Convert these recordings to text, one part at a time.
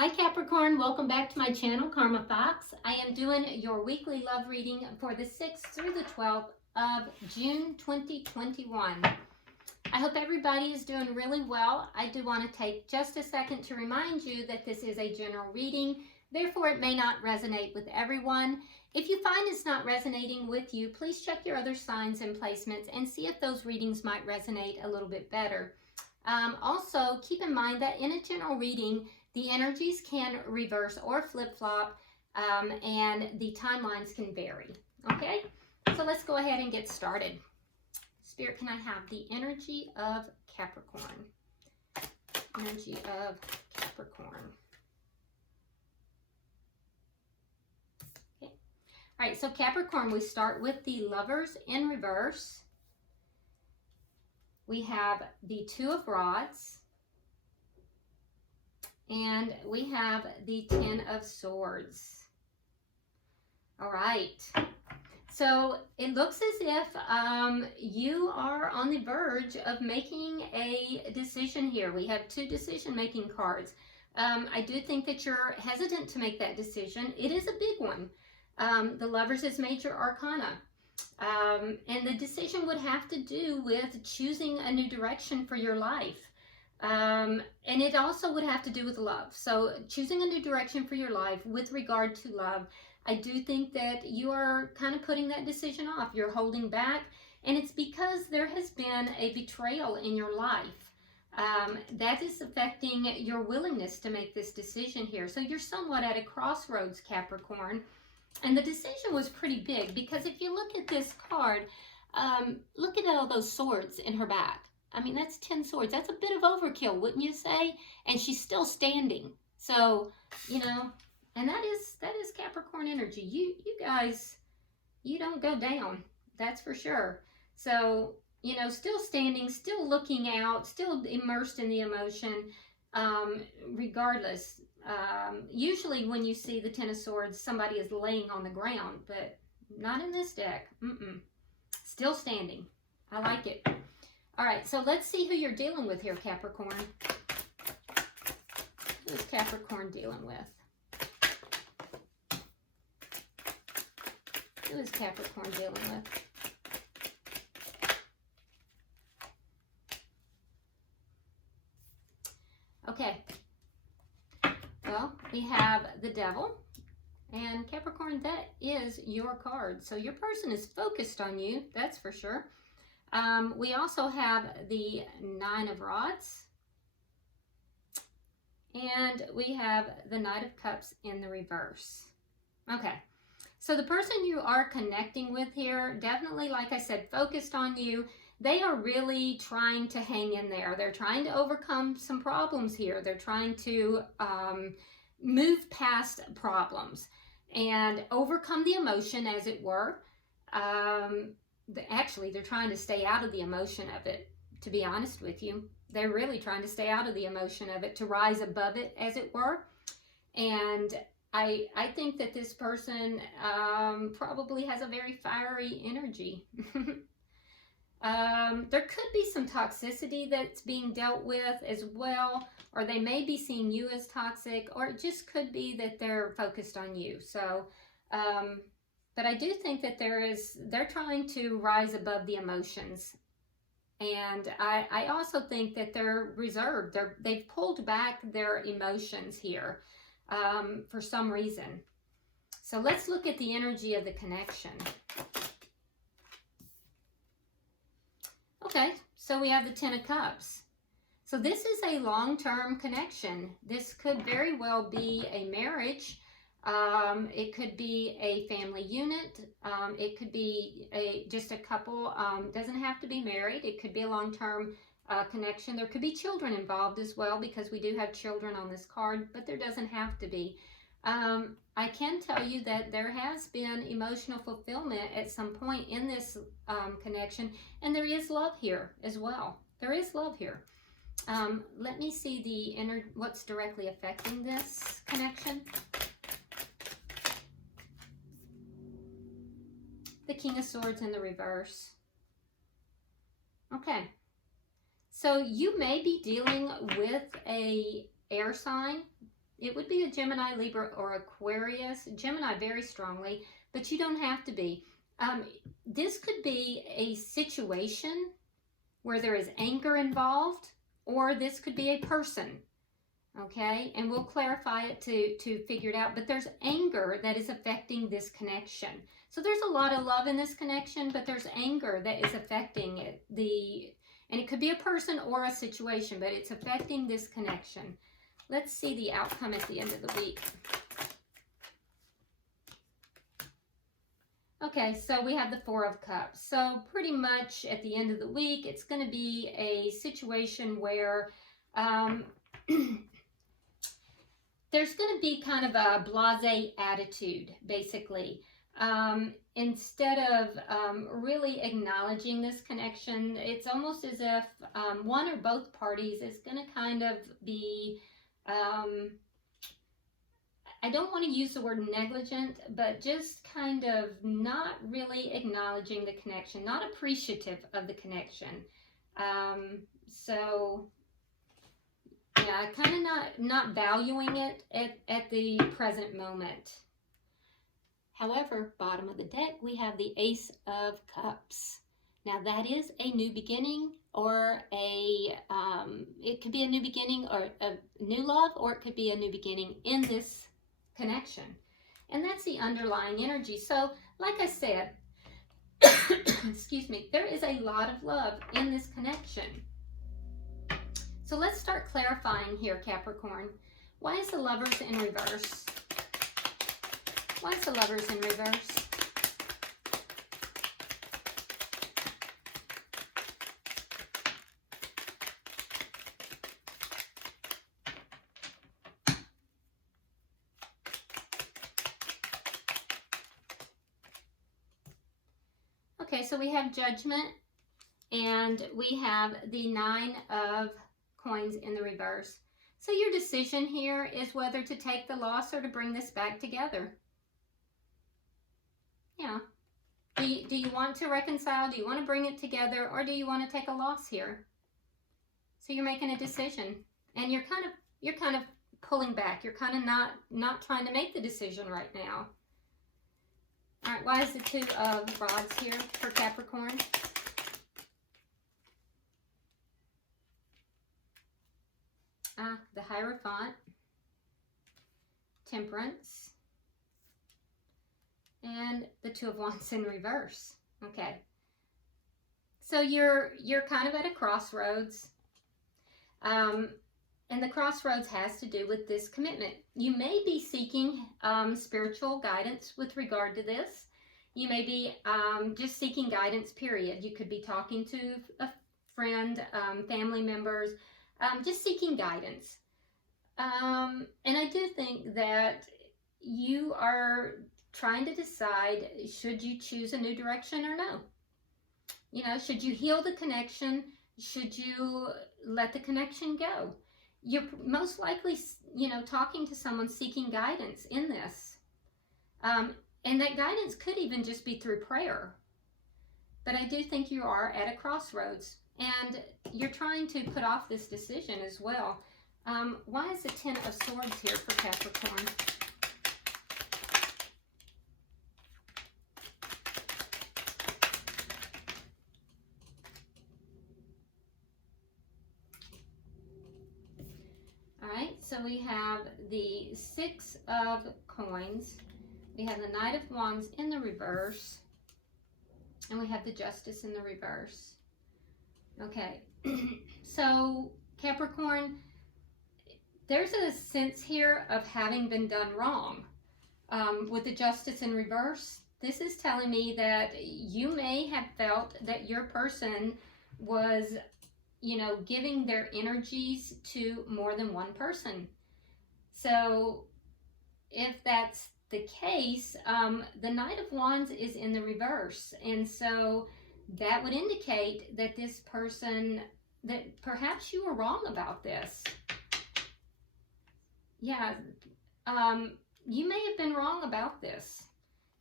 Hi Capricorn, welcome back to my channel, Karma Fox. I am doing your weekly love reading for the 6th through the 12th of June 2021. I hope everybody is doing really well. I do want to take just a second to remind you that this is a general reading, therefore it may not resonate with everyone. If you find it's not resonating with you, please check your other signs and placements and see if those readings might resonate a little bit better. Also, keep in mind that in a general reading, the energies can reverse or flip-flop, and the timelines can vary, okay? So let's go ahead and get started. Spirit, can I have the energy of Capricorn? Energy of Capricorn. Okay. All right, so Capricorn, we start with the Lovers in reverse. We have the Two of Rods. And we have the Ten of Swords. All right. So it looks as if you are on the verge of making a decision here. We have two decision-making cards. I do think that you're hesitant to make that decision. It is a big one. The Lovers is major arcana. And the decision would have to do with choosing a new direction for your life. And it also would have to do with love. So choosing a new direction for your life with regard to love, I do think that you are kind of putting that decision off. You're holding back, and it's because there has been a betrayal in your life. That is affecting your willingness to make this decision here. So you're somewhat at a crossroads, Capricorn. And the decision was pretty big because if you look at this card, look at all those swords in her back. I mean, that's 10 swords. That's a bit of overkill, wouldn't you say? And she's still standing. So, you know, and that is Capricorn energy. You guys, you don't go down. That's for sure. So, you know, still standing, still looking out, still immersed in the emotion, regardless. Usually when you see the Ten of Swords, somebody is laying on the ground, but not in this deck. Still standing. I like it. All right, so let's see who you're dealing with here, Capricorn. Who is Capricorn dealing with? Who is Capricorn dealing with? Okay. Well, we have the Devil. And Capricorn, that is your card. So your person is focused on you, that's for sure. We also have the Nine of Rods, and we have the Knight of Cups in the reverse. Okay, so the person you are connecting with here, definitely, like I said, focused on you. They are really trying to hang in there. They're trying to overcome some problems here. They're trying to move past problems and overcome the emotion, as it were. Actually, they're trying to stay out of the emotion of it, to be honest with you. They're really trying to stay out of the emotion of it, to rise above it, as it were. And I think that this person probably has a very fiery energy. There could be some toxicity that's being dealt with as well, or they may be seeing you as toxic, or it just could be that they're focused on you. So, but I do think that they're trying to rise above the emotions. And I also think that they're reserved. They've pulled back their emotions here for some reason. So let's look at the energy of the connection. Okay, so we have the Ten of Cups. So this is a long-term connection. This could very well be a marriage. It could be a family unit. It could be just a couple. Doesn't have to be married. It could be a long-term connection. There could be children involved as well, because we do have children on this card, but there doesn't have to be. I can tell you that there has been emotional fulfillment at some point in this connection, and there is love here as well. There is love here. Let me see what's directly affecting this connection. The King of Swords in the reverse. Okay, so you may be dealing with a air sign. It would be a Gemini, Libra, or Aquarius. Gemini very strongly, but you don't have to be. This could be a situation where there is anger involved, or this could be a person. Okay, and we'll clarify it to figure it out, but there's anger that is affecting this connection. So there's a lot of love in this connection, but there's anger that is affecting it. And it could be a person or a situation, but it's affecting this connection. Let's see the outcome at the end of the week. Okay, so we have the Four of Cups. So pretty much at the end of the week, it's going to be a situation where there's going to be kind of a blasé attitude, basically. Instead of really acknowledging this connection, it's almost as if one or both parties is going to kind of be, I don't want to use the word negligent, but just kind of not really acknowledging the connection, not appreciative of the connection. So yeah, kind of not valuing it at the present moment. However, bottom of the deck, we have the Ace of Cups. Now that is a new beginning, or it could be a new beginning or a new love, or it could be a new beginning in this connection. And that's the underlying energy. So like I said, excuse me, there is a lot of love in this connection. So let's start clarifying here, Capricorn. Why is the Lovers in reverse? Why is the Lovers in reverse? Okay, so we have Judgment, and we have the Nine of Coins in the reverse. So your decision here is whether to take the loss or to bring this back together. Yeah. Do you want to reconcile? Do you want to bring it together? Or do you want to take a loss here? So you're making a decision, and you're kind of pulling back. You're kind of not trying to make the decision right now. All right, why is the Two of Rods here for Capricorn? The Hierophant, Temperance, and the Two of Wands in reverse. Okay, so you're kind of at a crossroads, and the crossroads has to do with this commitment. You may be seeking spiritual guidance with regard to this. You may be just seeking guidance, period. You could be talking to a friend, family members, just seeking guidance. And I do think that you are trying to decide, should you choose a new direction or no? You know, should you heal the connection? Should you let the connection go? You're most likely, you know, talking to someone seeking guidance in this. And that guidance could even just be through prayer. But I do think you are at a crossroads, and you're trying to put off this decision as well. Why is the Ten of Swords here for Capricorn? All right, so we have the Six of Coins. We have the Knight of Wands in the reverse. And we have the Justice in the reverse. Okay, so Capricorn, there's a sense here of having been done wrong. With the Justice in reverse, this is telling me that you may have felt that your person was, you know, giving their energies to more than one person. So if that's the case, the Knight of Wands is in the reverse, and so that would indicate that this person, that perhaps you were wrong about this. Yeah, you may have been wrong about this,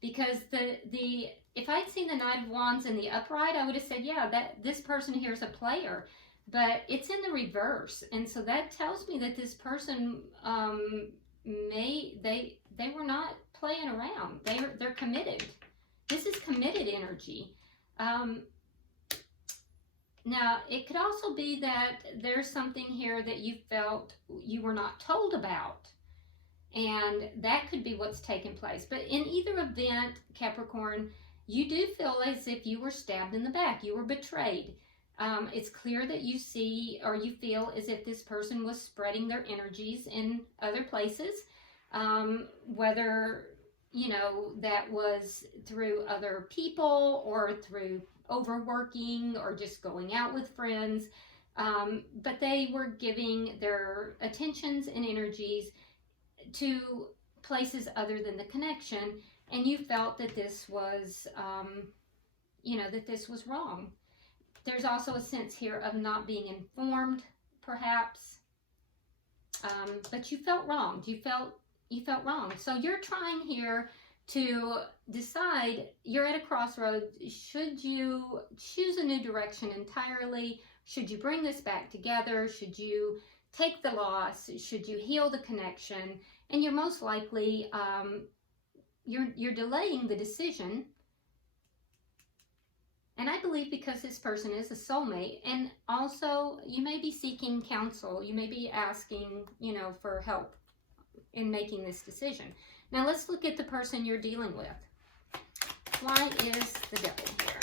because if I'd seen the Knight of Wands in the upright, I would have said, yeah, that this person here is a player, but it's in the reverse, and so that tells me that this person they were not playing around. They're committed. This is committed energy. Now, it could also be that there's something here that you felt you were not told about. And that could be what's taking place. But in either event, Capricorn, you do feel as if you were stabbed in the back. You were betrayed. It's clear that you see or you feel as if this person was spreading their energies in other places, whether, you know, that was through other people or through overworking or just going out with friends. But they were giving their attentions and energies to places other than the connection, and you felt that this was, that this was wrong. There's also a sense here of not being informed, perhaps, but you felt wronged. You felt wrong. So you're trying here to decide. You're at a crossroads. Should you choose a new direction entirely? Should you bring this back together? Should you take the loss? Should you heal the connection? And you're most likely, you're delaying the decision. And I believe because this person is a soulmate, and also you may be seeking counsel. You may be asking, for help in making this decision. Now let's look at the person you're dealing with. Why is the devil here?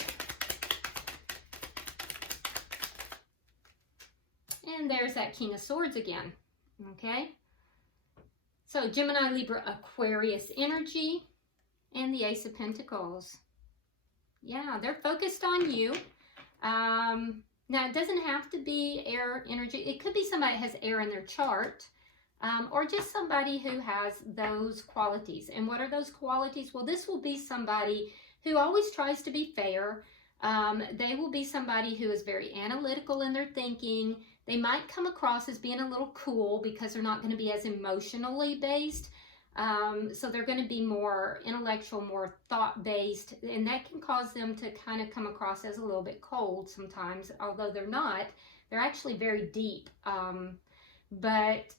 And there's that King of Swords again, okay? So Gemini, Libra, Aquarius energy, and the Ace of Pentacles. Yeah, they're focused on you. Now, it doesn't have to be air energy. It could be somebody that has air in their chart, or just somebody who has those qualities. And what are those qualities? Well, this will be somebody who always tries to be fair. They will be somebody who is very analytical in their thinking. They might come across as being a little cool because they're not going to be as emotionally based. So they're going to be more intellectual, more thought-based, and that can cause them to kind of come across as a little bit cold sometimes, although they're not. They're actually very deep. But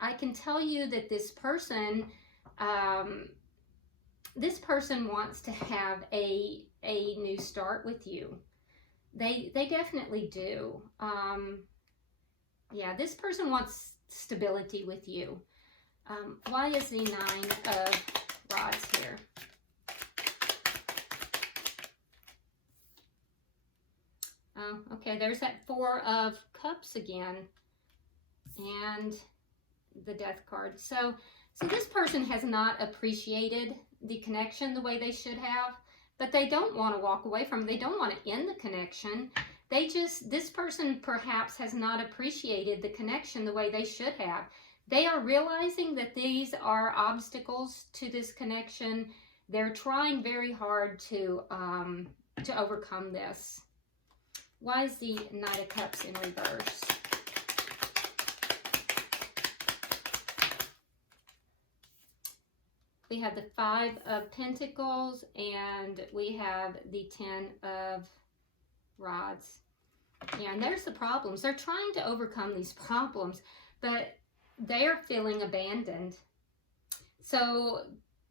I can tell you that this person wants to have a new start with you. They definitely do. Yeah, this person wants stability with you. Why is the Nine of Rods here? Oh, okay, there's that Four of Cups again. And the Death card. So this person has not appreciated the connection the way they should have, but they don't want to walk away from it. They don't want to end the connection. This person perhaps has not appreciated the connection the way they should have. They are realizing that these are obstacles to this connection. They're trying very hard to overcome this. Why is the Knight of Cups in reverse? We have the Five of Pentacles, and we have the Ten of Rods. Yeah, and there's the problems. They're trying to overcome these problems, but they are feeling abandoned. So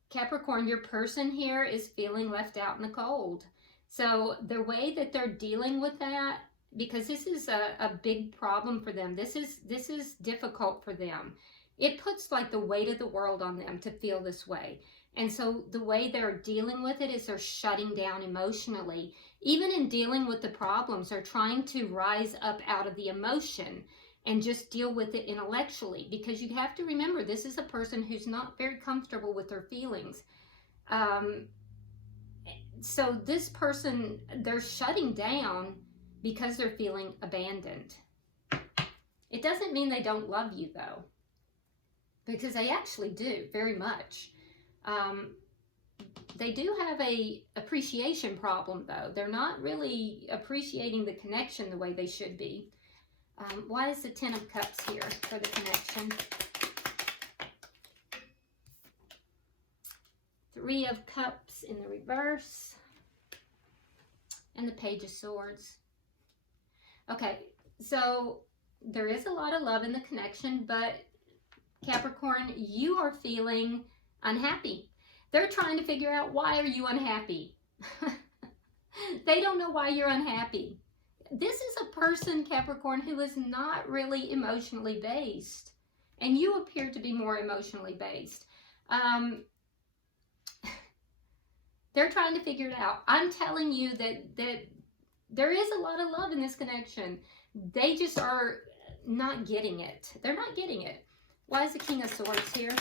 Capricorn, your person here is feeling left out in the cold. So the way that they're dealing with that, because this is a big problem for them. This is difficult for them. It puts like the weight of the world on them to feel this way. And so the way they're dealing with it is they're shutting down emotionally. Even in dealing with the problems, they're trying to rise up out of the emotion and just deal with it intellectually, because you have to remember, this is a person who's not very comfortable with their feelings. So this person, they're shutting down because they're feeling abandoned. It doesn't mean they don't love you, though, because they actually do, very much. They do have a appreciation problem, though. They're not really appreciating the connection the way they should be. Why is the Ten of Cups here for the connection? Three of Cups in the reverse. And the Page of Swords. Okay, so there is a lot of love in the connection, but Capricorn, you are feeling unhappy. They're trying to figure out, why are you unhappy? They don't know why you're unhappy. This is a person, Capricorn, who is not really emotionally based. And you appear to be more emotionally based. They're trying to figure it out. I'm telling you that there is a lot of love in this connection. They just are not getting it. They're not getting it. Why is the King of Swords here?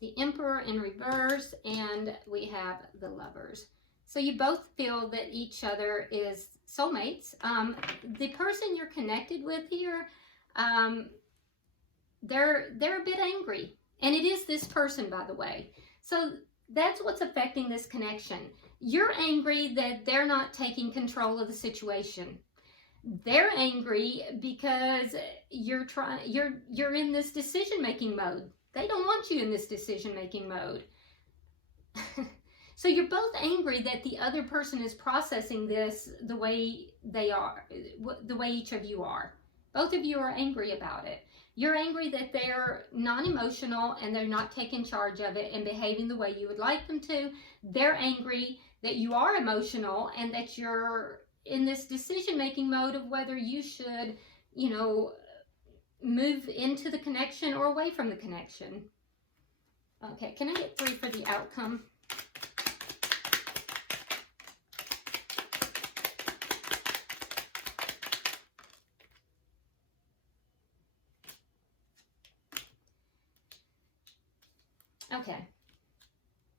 The Emperor in reverse, and we have the Lovers. So you both feel that each other is soulmates. The person you're connected with here, they're a bit angry. And it is this person, by the way. So that's what's affecting this connection. You're angry that they're not taking control of the situation. They're angry because you're in this decision-making mode. They don't want you in this decision-making mode. So you're both angry that the other person is processing this the way they are, the way each of you are. Both of you are angry about it. You're angry that they're non-emotional and they're not taking charge of it and behaving the way you would like them to. They're angry that you are emotional and that you're in this decision-making mode of whether you should, you know, move into the connection or away from the connection. Okay, can I get 3 for the outcome? Okay,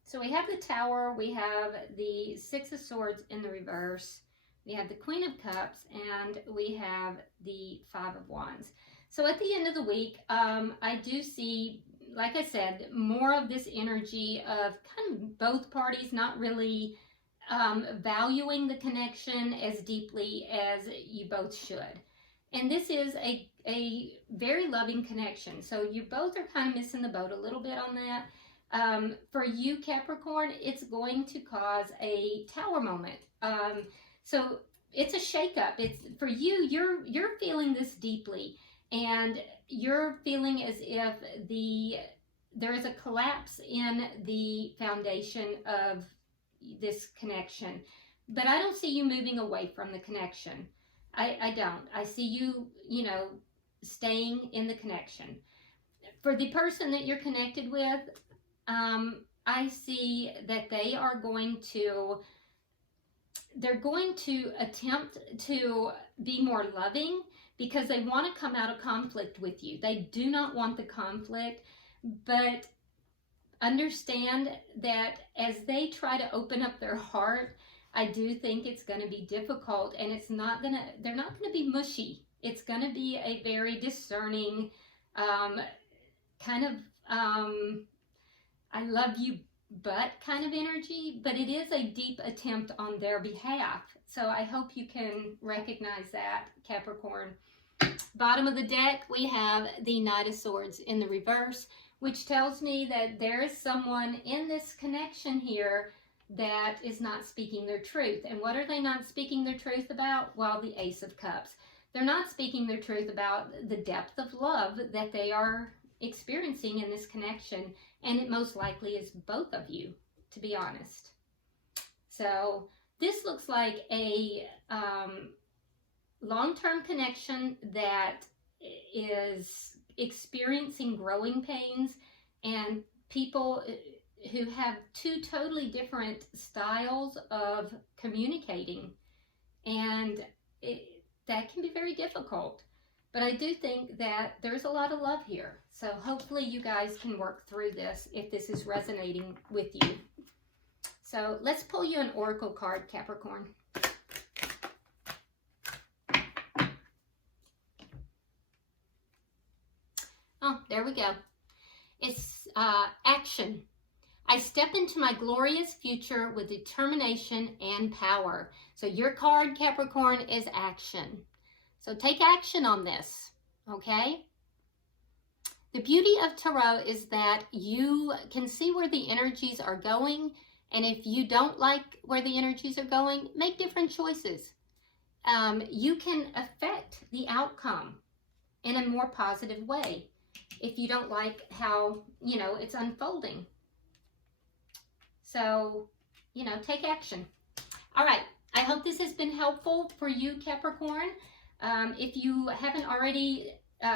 so we have the Tower, we have the 6 of Swords in the reverse, we have the Queen of Cups, and we have the 5 of Wands. So at the end of the week, I do see, like I said, more of this energy of kind of both parties not really valuing the connection as deeply as you both should. And this is a very loving connection. So you both are kind of missing the boat a little bit on that. For you, Capricorn, it's going to cause a Tower moment. So it's a shakeup. It's for you. You're feeling this deeply, and you're feeling as if there is a collapse in the foundation of this connection. But I don't see you moving away from the connection. I don't. I see you, you know, staying in the connection. For the person that you're connected with, I see that they're going to attempt to be more loving because they want to come out of conflict with you. They do not want the conflict, but understand that as they try to open up their heart, I do think it's going to be difficult, and they're not going to be mushy. It's going to be a very discerning, kind of, I love you, but kind of energy, but it is a deep attempt on their behalf. So I hope you can recognize that, Capricorn. Bottom of the deck, we have the Knight of Swords in the reverse, which tells me that there is someone in this connection here that is not speaking their truth. And what are they not speaking their truth about? Well, the Ace of Cups. They're not speaking their truth about the depth of love that they are experiencing in this connection. And it most likely is both of you, to be honest. So this looks like a long-term connection that is experiencing growing pains, and people who have 2 totally different styles of communicating, and that can be very difficult. But I do think that there's a lot of love here. So hopefully you guys can work through this if this is resonating with you. So let's pull you an oracle card, Capricorn. Oh, there we go. It's action. I step into my glorious future with determination and power. So your card, Capricorn, is action. So take action on this, okay? The beauty of Tarot is that you can see where the energies are going, and if you don't like where the energies are going, make different choices. you can affect the outcome in a more positive way if you don't like how, you know, it's unfolding. So, you know, take action. All right. I hope this has been helpful for you, Capricorn. If you haven't already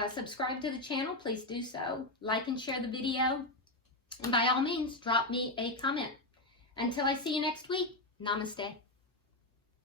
subscribed to the channel, please do so. Like and share the video. And by all means, drop me a comment. Until I see you next week, namaste.